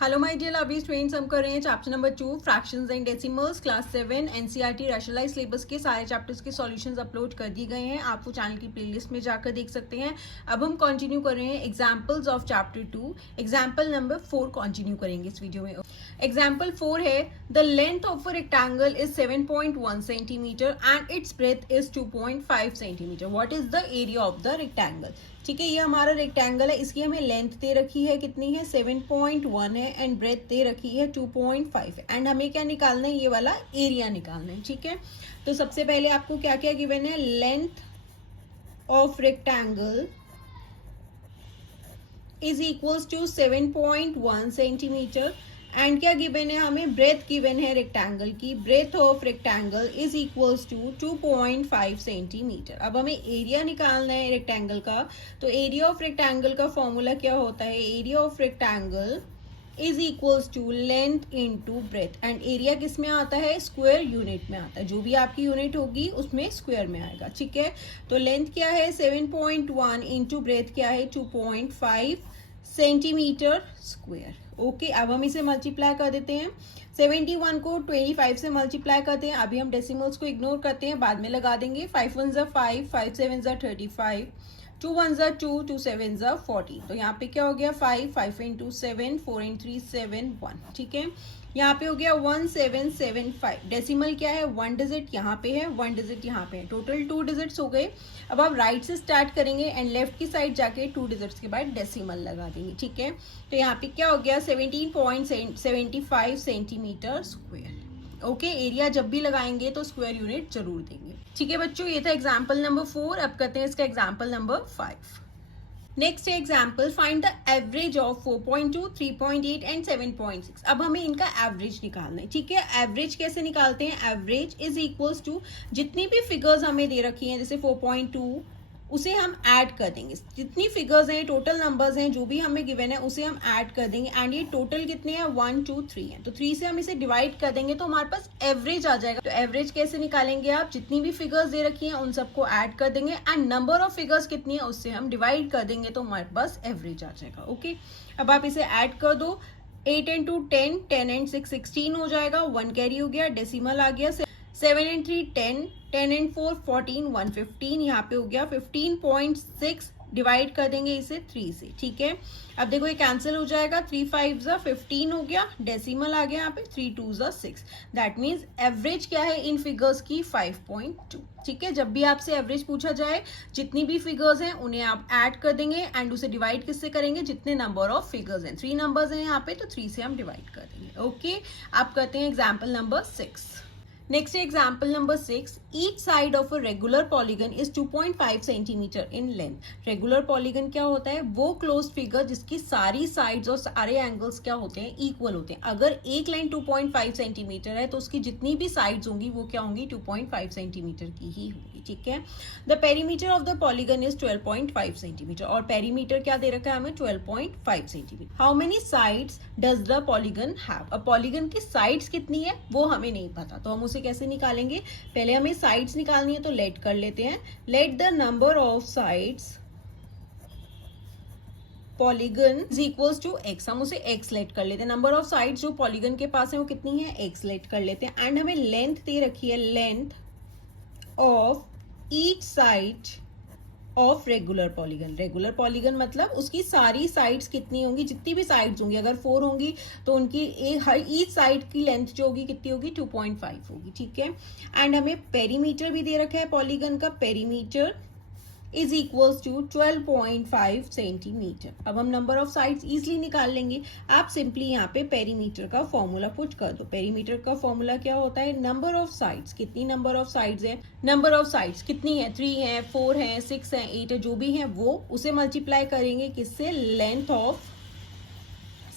Hello my dear lovely students, हम कर रहे हैं chapter number 2 fractions and decimals class 7 NCERT rationalised syllabus के सारे चैप्टर्स के सॉल्यूशंस अपलोड कर दिए गए हैं। आप वो चैनल की प्लेलिस्ट में जाकर देख सकते हैं। अब हम कंटिन्यू कर रहे हैं examples of chapter 2। Example number 4 continue करेंगे इस वीडियो में। एग्जाम्पल 4 है the length of a rectangle is 7.1 centimetre and it's breath is 2.5 centimetre. What is the area of the rectangle. ठीक है, ये हमारा रेक्टेंगल है, इसकी हमें लेंथ दे रखी है, कितनी है 7.1 है एंड ब्रेथ दे रखी है 2.5 है एंड हमें क्या निकालना है, ये वाला एरिया निकालना है। ठीक है, तो सबसे पहले आपको क्या क्या गिवन है, length of rectangle is equals to 7.1 centimetre and क्या गिवन है हमें, ब्रेथ गिवन है रेक्टेंगल की, breadth of rectangle is equals to 2.5 centimetre. अब हमें एरिया निकालना है रेक्टेंगल का, तो एरिया ऑफ रेक्टेंगल का फॉर्मूला क्या होता है, area of rectangle is equals to length into breadth and area किस में आता है, स्क्वायर यूनिट में आता है। जो भी आपकी यूनिट होगी उसमें स्क्वायर में आएगा। ठीक है, तो लेंथ क्या है 7.1 इंटू ब्रेथ क्या है 2.5 सेंटीमीटर स्क्वायर। ओके, अब हम इसे मल्टीप्लाई कर देते हैं। 71 को 25 से मल्टीप्लाई करते हैं। अभी हम डेसिमल्स को इग्नोर करते हैं, बाद में लगा देंगे। 5 1 ज़ा 5, 5 7 ज़ा 35, 2 1 ज़ा 2, 2 7 ज़ा 40। तो यहाँ पे क्या हो गया 5, 5 इंटू 7, 4 इंटू 3 7 1। ठीक है, यहाँ पे हो गया 1775। डेसिमल क्या है, 1 डिजिट यहाँ पे है, 1 डिजिट यहाँ पे है, टोटल 2 डिजिट्स हो गए। अब आप राइट से स्टार्ट करेंगे एंड लेफ्ट की साइड जाके 2 डिजिट्स के बाद डेसिमल लगा देंगे। ठीक है, तो यहाँ पे क्या हो गया 17.75 सेंटीमीटर स्क्वायर। ओके, एरिया जब भी लगाएंगे तो स्क्वायर यूनिट जरूर देंगे। ठीक है बच्चों, ये था एग्जाम्पल नंबर 4। अब करते हैं इसका example number 5। Next example, find the average of 4.2, 3.8 and 7.6। अब हमें इनका एवरेज निकालना है। ठीक है, एवरेज कैसे निकालते हैं, एवरेज इज इक्वल्स टू जितनी भी फिगर्स हमें दे रखी हैं, जैसे 4.2 उसे हम ऐड कर देंगे, जितनी फिगर्स हैं टोटल नंबर्स हैं जो भी हमें गिवन है उसे हम ऐड कर देंगे एंड ये टोटल कितने हैं 1 2 3 है, तो 3 से हम इसे डिवाइड कर देंगे तो हमारे पास एवरेज आ जाएगा। तो एवरेज कैसे निकालेंगे, आप जितनी भी फिगर्स दे रखी हैं उन सबको ऐड कर देंगे एंड नंबर ऑफ फिगर्स कितनी है उससे हम डिवाइड कर देंगे तो हमारे पास एवरेज आ जाएगा। ओके, अब आप इसे ऐड कर दो, 8 इंटू 10, 10 एंड 6 16 हो जाएगा, 1 कैरी हो गया, डेसिमल आ गया, 7 एंड 3 10, 10 एंड 4 14, 115 यहाँ पे हो गया 15.6, डिवाइड कर देंगे इसे 3 से। ठीक है, अब देखो ये कैंसिल हो जाएगा, 3 5 ज़ा 15 हो गया, डेसिमल आ गया यहाँ पे 3 2 ज़ा 6। दैट मीन्स एवरेज क्या है इन फिगर्स की 5.2। ठीक है, जब भी आपसे एवरेज पूछा जाए जितनी भी फिगर्स हैं उन्हें आप ऐड कर देंगे एंड उसे डिवाइड किससे करेंगे, जितने नंबर ऑफ फिगर्स हैं, 3 नंबर्स हैं यहाँ पे तो 3 से हम डिवाइड कर देंगे। ओके, आप करते हैं example number 6। Next example number 6. Each side of a regular polygon is 2.5 centimeter in length. Regular polygon क्या होता है, वो closed figure जिसकी सारी sides और सारे angles क्या होते हैं, equal होते हैं। अगर एक लाइन 2.5 सेंटीमीटर है तो उसकी जितनी भी sides होंगी वो क्या होंगी 2.5 सेंटीमीटर की ही होगी। ठीक है, the perimeter of the polygon is 12.5 centimetre और perimeter क्या दे रखा है हमें 12.5 centimetre. How many sides does the polygon have? अब polygon की sides कितनी है वो हमें नहीं पता, तो हम उसे कैसे निकालेंगे, पहले हमें साइड्स निकालनी है तो लेट कर लेते हैं। Let the number of sides polygon is equals to x, हम उसे x लेट कर लेते हैं। नंबर ऑफ साइड्स जो पॉलीगन के पास है वो कितनी है, x लेट कर लेते हैं एंड हमें लेंथ दे रखी है, length of each side of regular polygon. Regular polygon मतलब उसकी सारी साइड्स कितनी होंगी, जितनी भी साइड्स होंगी, अगर 4 होंगी तो उनकी हर ईच साइड की लेंथ जो होगी कितनी होगी 2.5 होगी। ठीक है, एंड हमें पेरीमीटर भी दे रखा है पॉलीगन का, perimeter is equals to 12.5 centimetre. अब हम नंबर ऑफ साइड्स इजिली निकाल लेंगे। आप सिंपली यहाँ पे पेरीमीटर का फॉर्मूला पुट कर दो। पेरीमीटर का फॉर्मूला क्या होता है, नंबर ऑफ साइड्स, कितनी नंबर ऑफ साइड्स है, नंबर ऑफ साइड्स कितनी है 3 है 4 है 6 है 8 है, जो भी है वो उसे मल्टीप्लाई करेंगे किससे, लेंथ ऑफ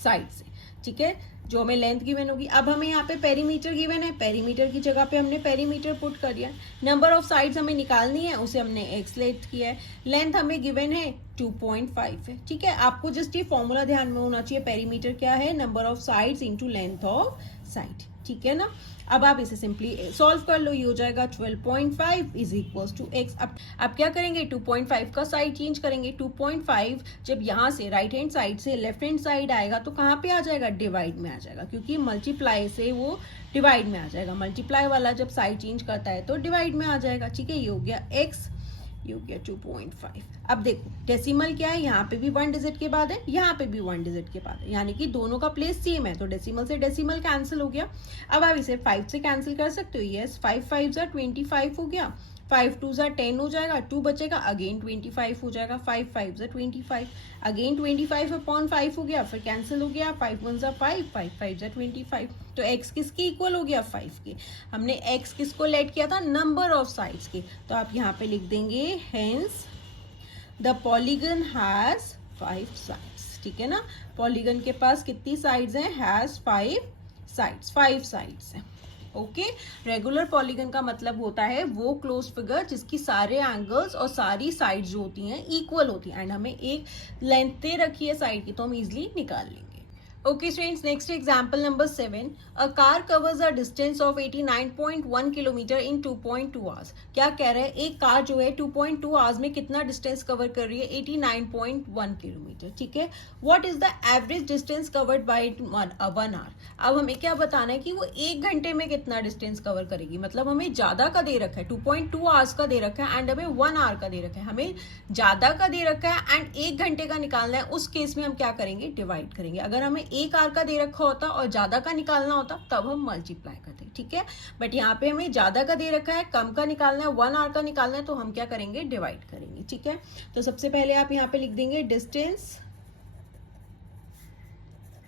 साइड से। ठीक है, जो हमें लेंथ गिवन होगी। अब हमें यहाँ पे पेरीमीटर गिवन है, पेरीमीटर की जगह पे हमने पेरीमीटर पुट कर दिया। नंबर ऑफ साइड्स हमें निकालनी है, उसे हमने x लेट किया है। लेंथ हमें गिवन है 2.5 है। ठीक है, आपको जस्ट ये फॉर्मूला ध्यान में होना चाहिए, पेरीमीटर क्या है, number of sides into length of side. ठीक है ना। अब आप इसे सिंपली सॉल्व कर लो, ये हो जाएगा 12.5 इज इक्वल्स टू x। अब क्या करेंगे, 2.5 का साइड चेंज करेंगे। 2.5 जब यहाँ से राइट हैंड साइड से लेफ्ट हैंड साइड आएगा तो कहाँ पे आ जाएगा, डिवाइड में आ जाएगा, क्योंकि मल्टीप्लाई से वो डिवाइड में आ जाएगा। मल्टीप्लाई वाला जब साइड चेंज करता है तो डिवाइड में आ जाएगा, ठीक है। ये हो गया x, ये हो गया 2.5। अब देखो डेसिमल क्या है, यहाँ पे भी 1 डिजिट के बाद है, यहाँ पे भी 1 डिजिट के बाद है, यानी कि दोनों का प्लेस सेम है, तो डेसिमल से डेसिमल कैंसिल हो गया। अब आप इसे 5 से कैंसिल कर सकते हो। यस, 5 5 25 हो गया, 5 2 10 हो जाएगा, 2 बचेगा, अगेन 25 हो जाएगा, 5 5 25, अगेन 25 अपॉन 5 हो गया, फिर कैंसिल हो गया, 5 1 5 5 5 25। तो x किसके इक्वल हो गया, 5 के। हमने x किसको लेट किया था, नंबर ऑफ साइड्स के, तो आप यहाँ पे लिख देंगे hence the polygon has 5 sides, ठीक है ना। पॉलीगन के पास कितनी साइड्स हैं, हैज 5 साइड्स हैं। ओके, रेगुलर पॉलीगन का मतलब होता है वो क्लोज फिगर जिसकी सारे एंगल्स और सारी साइड्स जो होती हैं इक्वल होती हैं, एंड हमें एक लेंथ दे रखी है साइड की तो हम इजिली निकाल लेंगे। Okay students, next example number 7. A car covers a distance of 89.1 kilometre in 2.2 hours. क्या कह रहा है, एक कार जो है 2.2 hours में कितना डिस्टेंस कवर कर रही है, 89.1 किलोमीटर, ठीक है। What is the average distance covered by 1 hour? अब हमें क्या बताना है कि वो एक घंटे में कितना डिस्टेंस कवर करेगी, मतलब हमें ज्यादा का दे रखा है, 2.2 hours का दे रखा है एंड हमें 1 hour का दे रखा है। हमें ज्यादा का दे रखा है एंड एक घंटे का निकालना है, उस केस में हम क्या करेंगे, डिवाइड करेंगे। अगर हमें एक आर का दे रखा होता और ज्यादा का निकालना होता तब हम मल्टीप्लाई करते, ठीक है। बट यहाँ पे हमें ज्यादा का दे रखा है, कम का निकालना है, 1 आर का निकालना है, तो हम क्या करेंगे, डिवाइड करेंगे, ठीक है। तो सबसे पहले आप यहाँ पे लिख देंगे distance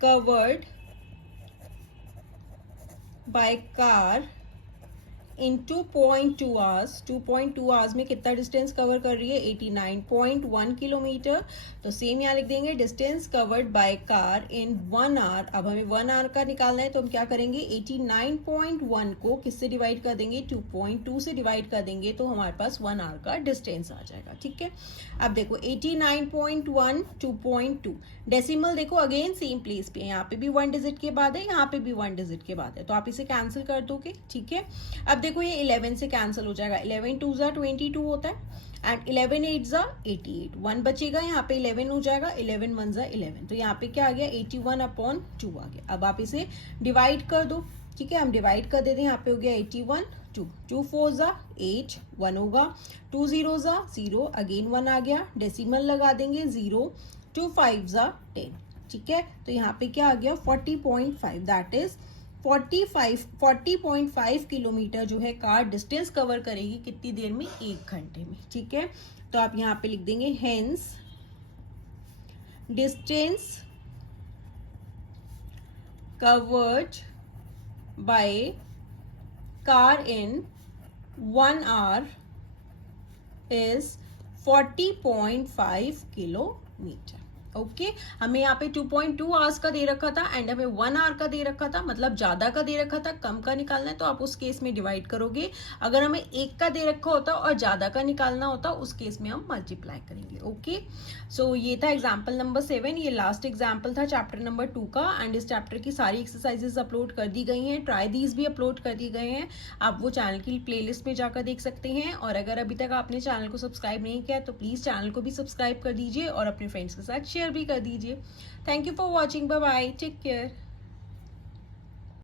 covered by car in 2.2 hours। 2.2 hours में कितना डिस्टेंस कवर कर रही है, 89.1 किलोमीटर। तो सेम यहाँ लिख देंगे distance covered by car in 1 hour। अब हमें 1 hour का निकालना है तो हम क्या करेंगे, 89.1 को किससे डिवाइड कर देंगे, 2.2 से डिवाइड कर देंगे, तो हमारे पास 1 hour का डिस्टेंस आ जाएगा, ठीक है। अब देखो 89.1 2.2, डेसिमल देखो अगेन सेम प्लेस पे है, यहाँ पे भी 1 डिजिट के बाद है, यहाँ पे भी 1 डिजिट के बाद है, तो आप इसे कैंसिल कर दोगे, ठीक है। अब देखो ये 11 से कैंसिल हो जाएगा, 11 2 22 होता है एंड 11 8 88, 1 बचेगा, यहाँ पे 11 हो जाएगा, 11 1 11, तो यहाँ पे क्या आ गया, 81/2 आ गया। अब आप इसे डिवाइड कर दो, ठीक है। हम डिवाइड कर देते हैं, यहाँ पे हो गया 81 2 2 4 8, 1 होगा, 2 0 0, अगेन 1 आ गया, डेसिमल लगा देंगे 0, 2 5 10, ठीक है। तो यहाँ पे क्या आ गया, 40.5, दैट इज 40.5 किलोमीटर जो है कार डिस्टेंस कवर करेगी कितनी देर में, एक घंटे में, ठीक है। तो आप यहाँ पे लिख देंगे hence distance covered by car in 1 hour is 40.5 kilometre. Okay, हमें यहाँ पे 2.2 आवर्स का दे रखा था एंड हमें 1 आवर का दे रखा था, मतलब ज्यादा का दे रखा था, कम का निकालना है तो आप उस केस में डिवाइड करोगे। अगर हमें एक का दे रखा होता और ज्यादा का निकालना होता उस केस में हम मल्टीप्लाई करेंगे। ओके, सो ये था एग्जाम्पल नंबर 7, ये लास्ट एग्जाम्पल था चैप्टर नंबर 2 का एंड इस चैप्टर की सारी एक्सरसाइजेस अपलोड कर दी गई हैं, ट्राई दीज भी अपलोड कर दी गए हैं, आप वो चैनल की प्लेलिस्ट में जाकर देख सकते हैं। और अगर अभी तक आपने चैनल को सब्सक्राइब नहीं किया तो प्लीज चैनल को भी सब्सक्राइब कर दीजिए और अपने फ्रेंड्स के साथ शेयर भी कर दीजिए। Thank you for watching, bye bye, take care.